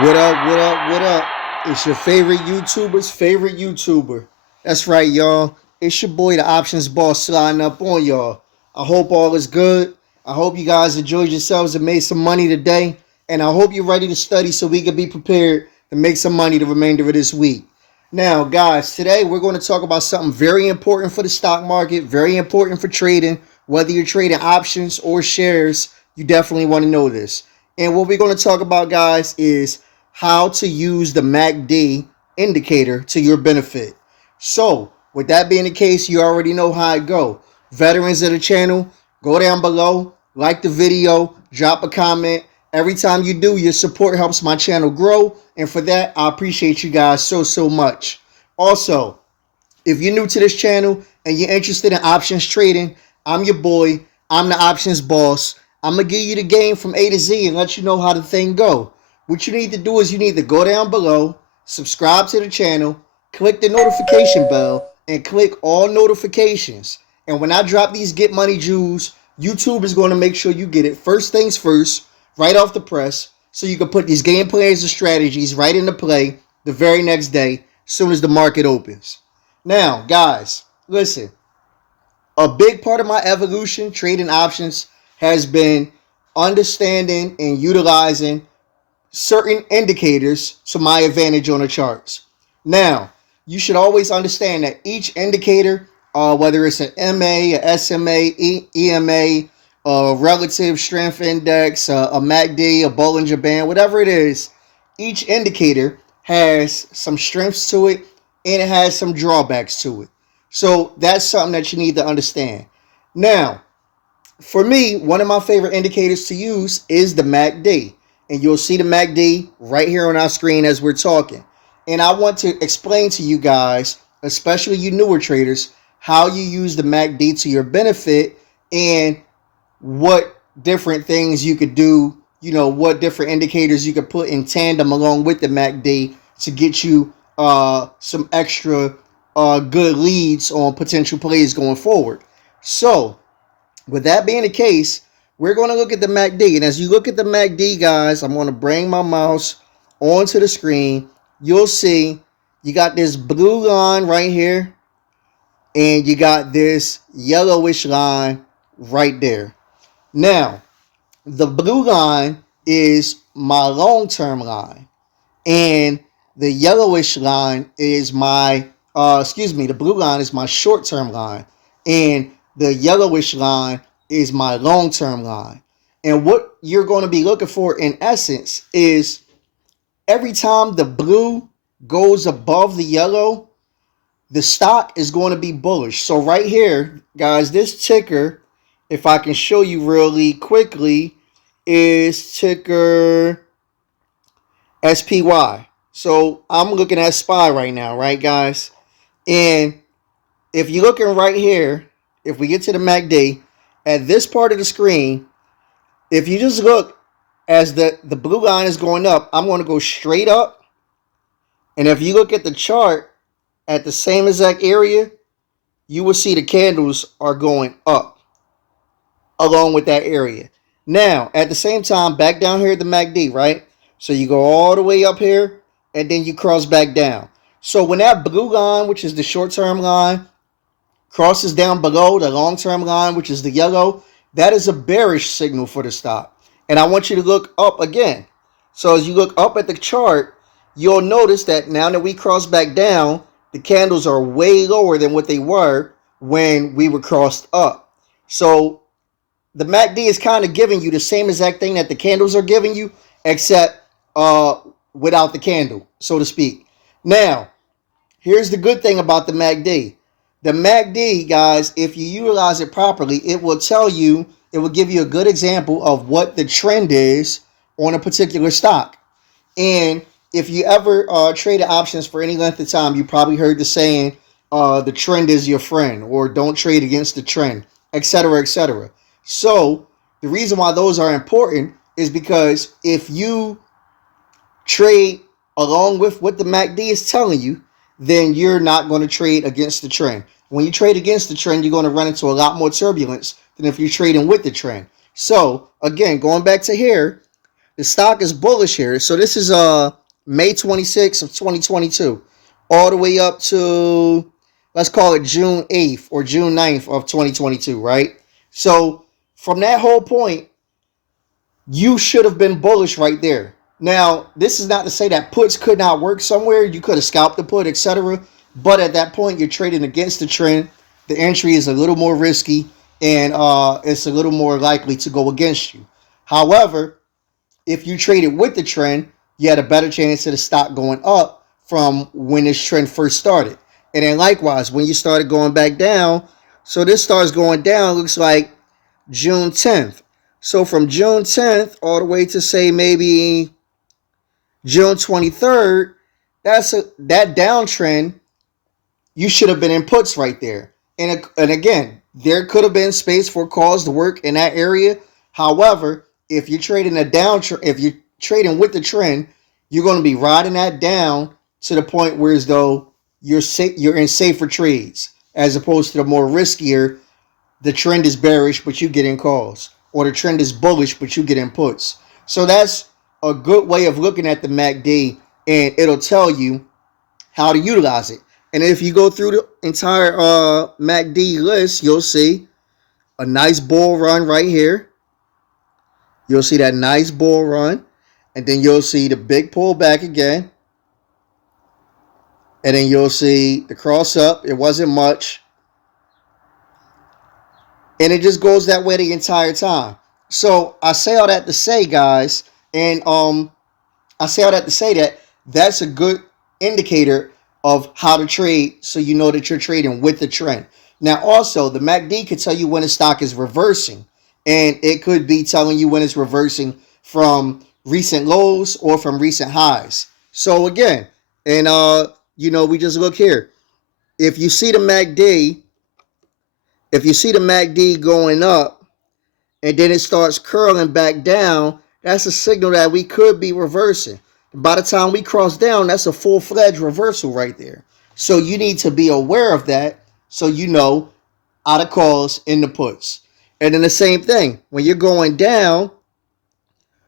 What up, what up, what up? It's your favorite YouTuber's favorite YouTuber. That's right, y'all. It's your boy, the Options Boss, sliding up on y'all. I hope all is good. I hope you guys enjoyed yourselves and made some money today. And I hope you're ready to study so we can be prepared to make some money the remainder of this week. Now, guys, today we're going to talk about something very important for the stock market, very important for trading. Whether you're trading options or shares, you definitely want to know this. And what we're going to talk about, guys, is how to use the MacD indicator to your benefit. So, with that being the case, you already know how it go. Veterans of the channel, go down below, like the video, drop a comment. Every time you do, your support helps my channel grow. And for that, I appreciate you guys so much. Also, if you're new to this channel and you're interested in options trading, I'm your boy. I'm the options boss. I'm going to give you the game from A to Z and let you know how the thing go. What you need to do is you need to go down below, subscribe to the channel, click the notification bell, and click all notifications. And when I drop these Get Money Jewels, YouTube is going to make sure you get it first things first, right off the press, so you can put these game plans and strategies right into play the very next day, as soon as the market opens. Now, guys, listen. A big part of my evolution trading options has been understanding and utilizing certain indicators to my advantage on the charts. Now, you should always understand that each indicator, whether it's an MA, a SMA, EMA, a relative strength index, a MacD, a Bollinger Band, whatever it is, each indicator has some strengths to it and it has some drawbacks to it. So that's something that you need to understand. Now, for me, one of my favorite indicators to use is the MacD. And you'll see the MacD right here on our screen as we're talking. And I want to explain to you guys, especially you newer traders, how you use the MacD to your benefit and what different things you could do, what different indicators you could put in tandem along with the MacD to get you some extra good leads on potential plays going forward. So, with that being the case, we're going to look at the MacD. And as you look at the MacD, guys, I'm going to bring my mouse onto the screen. You'll see you got this blue line right here. And you got this yellowish line right there. Now, the blue line is my long-term line. And the yellowish line is my, the blue line is my short-term line. And the yellowish line is my long-term line. And what you're going to be looking for in essence is every time the blue goes above the yellow, the stock is going to be bullish. So right here, guys, this ticker, if I can show you really quickly, is ticker SPY. So I'm looking at SPY right now, right, guys? And if you're looking right here, if we get to the MacD, at this part of the screen, if you just look as the blue line is going up, I'm going to go straight up. And if you look at the chart at the same exact area, you will see the candles are going up along with that area. Now, at the same time, back down here at the MacD, right? So you go all the way up here and then you cross back down. So when that blue line, which is the short-term line, crosses down below the long-term line, which is the yellow, that is a bearish signal for the stock. And I want you to look up again. So as you look up at the chart, you'll notice that now that we cross back down, the candles are way lower than what they were when we were crossed up. So the MacD is kind of giving you the same exact thing that the candles are giving you, except without the candle, so to speak. Now, here's the good thing about the MacD. The MacD, guys, if you utilize it properly, it will tell you, it will give you a good example of what the trend is on a particular stock. And if you ever traded options for any length of time, you probably heard the saying, the trend is your friend, or don't trade against the trend, etc., etc. So the reason why those are important is because if you trade along with what the MacD is telling you, then you're not going to trade against the trend. When you trade against the trend, you're going to run into a lot more turbulence than if you're trading with the trend. So, again, going back to here, The stock is bullish here. So this is May 26th of 2022, all the way up to, let's call it June 8th or June 9th of 2022, right? So from that whole point, you should have been bullish right there. Now, this is not to say that puts could not work somewhere. You could have scalped the put, etc. But at that point, you're trading against the trend. The entry is a little more risky, and it's a little more likely to go against you. However, if you traded with the trend, you had a better chance of the stock going up from when this trend first started. And then likewise, when you started going back down, so this starts going down, looks like June 10th. So from June 10th all the way to say maybe June 23rd, that downtrend, you should have been in puts right there. And again, there could have been space for calls to work in that area. However, if you're trading a downtrend, if you're trading with the trend, you're going to be riding that down to the point where as though you're in safer trades, as opposed to the more riskier. The trend is bearish, but you get in calls, or the trend is bullish, but you get in puts. So that's a good way of looking at the MacD, and it'll tell you how to utilize it. And if you go through the entire MacD list, you'll see a nice bull run right here. You'll see that nice bull run, and then you'll see the big pullback again. And then you'll see the cross up. It wasn't much. And it just goes that way the entire time. So I say all that to say, guys, and I say all that to say that that's a good indicator of how to trade, so you know that you're trading with the trend. Now, also, the MacD could tell you when a stock is reversing, and it could be telling you when it's reversing from recent lows or from recent highs. So again, and we just look here. If you see the MacD, going up and then it starts curling back down, that's a signal that we could be reversing. By the time we cross down, that's a full-fledged reversal right there. So you need to be aware of that, so you know out of calls in the puts. And then the same thing, when you're going down,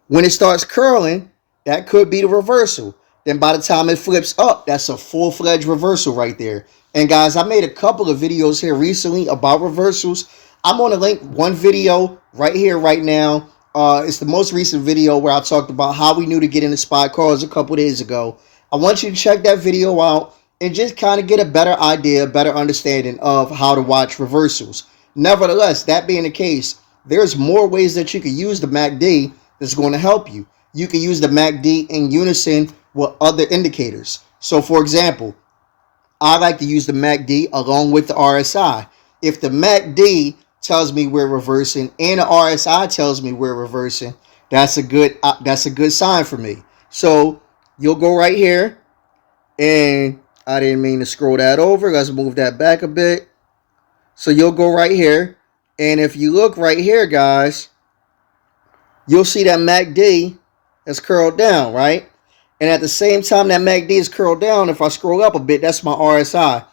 when it starts curling, that could be the reversal. Then by the time it flips up, that's a full-fledged reversal right there. And guys, I made a couple of videos here recently about reversals. I'm going to link one video right here, right now. It's the most recent video where I talked about how we knew to get into spot calls a couple days ago. I want you to check that video out and just kind of get a better idea, better understanding of how to watch reversals. Nevertheless, that being the case, there's more ways that you can use the MacD that's going to help you. You can use the MacD in unison with other indicators. So for example, I like to use the MacD along with the RSI. If the MacD tells me we're reversing and the RSI tells me we're reversing, that's a good sign for me. So you'll go right here, and I didn't mean to scroll that over. Let's move that back a bit. So you'll go right here, and if you look right here, guys, you'll see that MacD has curled down, right? And at the same time that MacD is curled down, if I scroll up a bit, that's my RSI.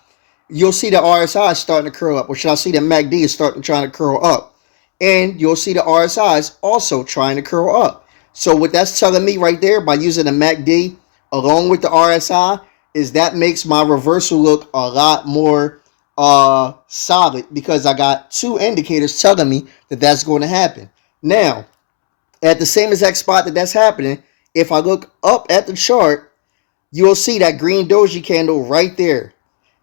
You'll see the RSI is starting to curl up, or should I see that MacD is trying to curl up. And you'll see the RSI is also trying to curl up. So what that's telling me right there by using the MacD along with the RSI is that makes my reversal look a lot more solid, because I got two indicators telling me that that's going to happen. Now, at the same exact spot that that's happening, if I look up at the chart, you'll see that green doji candle right there.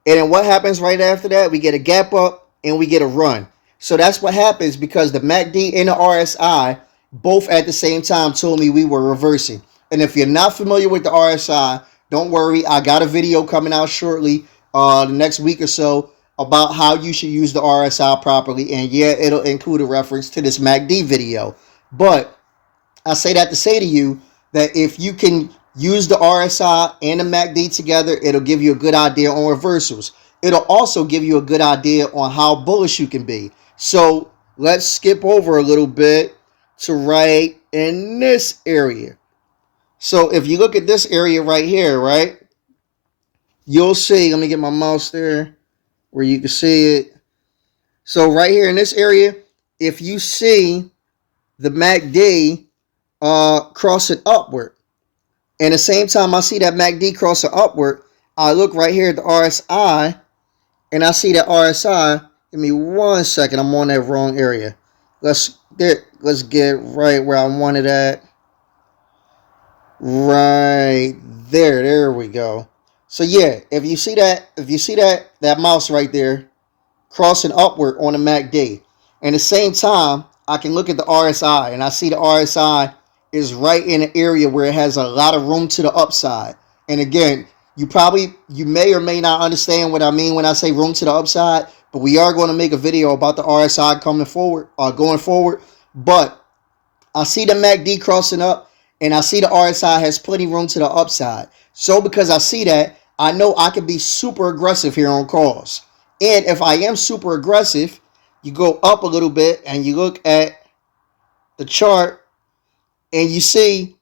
And then what happens right after that? We get a gap up and we get a run. So that's what happens, because the MacD and the RSI both at the same time told me we were reversing. And if you're not familiar with the RSI, don't worry. I got a video coming out shortly, the next week or so, about how you should use the RSI properly. And yeah, it'll include a reference to this MacD video. But I say that to say to you that if you can use the RSI and the MacD together, it'll give you a good idea on reversals. It'll also give you a good idea on how bullish you can be. So let's skip over a little bit to right in this area. So if you look at this area right here, right, you'll see, let me get my mouse there where you can see it. So right here in this area, if you see the MacD crossing upward. And the same time I see that MacD crossing upward, I look right here at the RSI, and I see that RSI. Give me 1 second. I'm on that wrong area. Let's get right where I wanted at. Right there. There we go. So yeah, if you see that mouse right there crossing upward on the MacD, and at the same time, I can look at the RSI, and I see the RSI is right in an area where it has a lot of room to the upside. And again, you may or may not understand what I mean when I say room to the upside, but we are going to make a video about the RSI going forward. But I see the MacD crossing up, and I see the RSI has plenty room to the upside. So because I see that, I know I can be super aggressive here on calls. And if I am super aggressive, you go up a little bit and you look at the chart and you see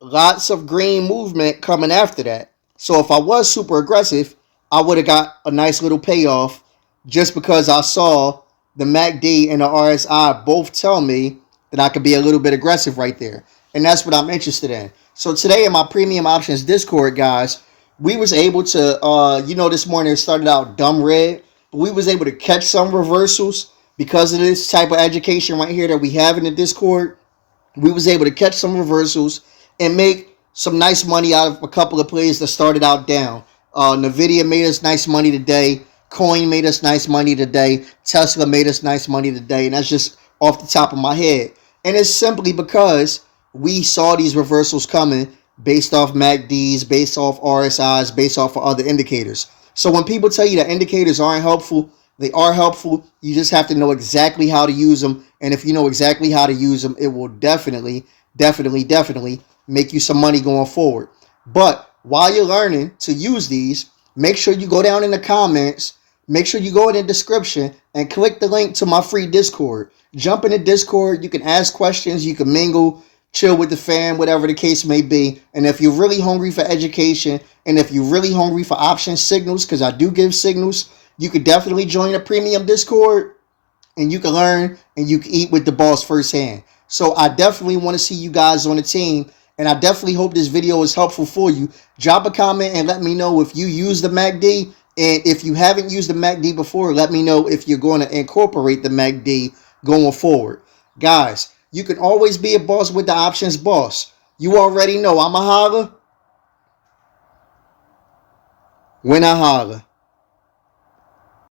lots of green movement coming after that. So if I was super aggressive, I would have got a nice little payoff just because I saw the MacD and the RSI both tell me that I could be a little bit aggressive right there. And that's what I'm interested in. So today in my premium options Discord, guys, we was able to, this morning it started out dumb red, but we was able to catch some reversals because of this type of education right here that we have in the Discord. We was able to catch some reversals and make some nice money out of a couple of plays that started out down. Nvidia made us nice money today. Coin made us nice money today. Tesla made us nice money today. And that's just off the top of my head. And it's simply because we saw these reversals coming based off MacDs, based off RSIs, based off of other indicators. So when people tell you that indicators aren't helpful, they are helpful. You just have to know exactly how to use them. And if you know exactly how to use them, it will definitely make you some money going forward. But while you're learning to use these, make sure you go down in the comments, make sure you go in the description and click the link to my free Discord. Jump in the Discord. You can ask questions. You can mingle, chill with the fam, whatever the case may be. And if you're really hungry for education, and if you're really hungry for option signals, because I do give signals, you could definitely join the premium Discord, and you can learn and you can eat with the boss firsthand. So I definitely want to see you guys on the team, and I definitely hope this video is helpful for you. Drop a comment and let me know if you use the MacD, and if you haven't used the MacD before, let me know if you're going to incorporate the MacD going forward. Guys, you can always be a boss with the options boss. You already know I'm a holler when I holler.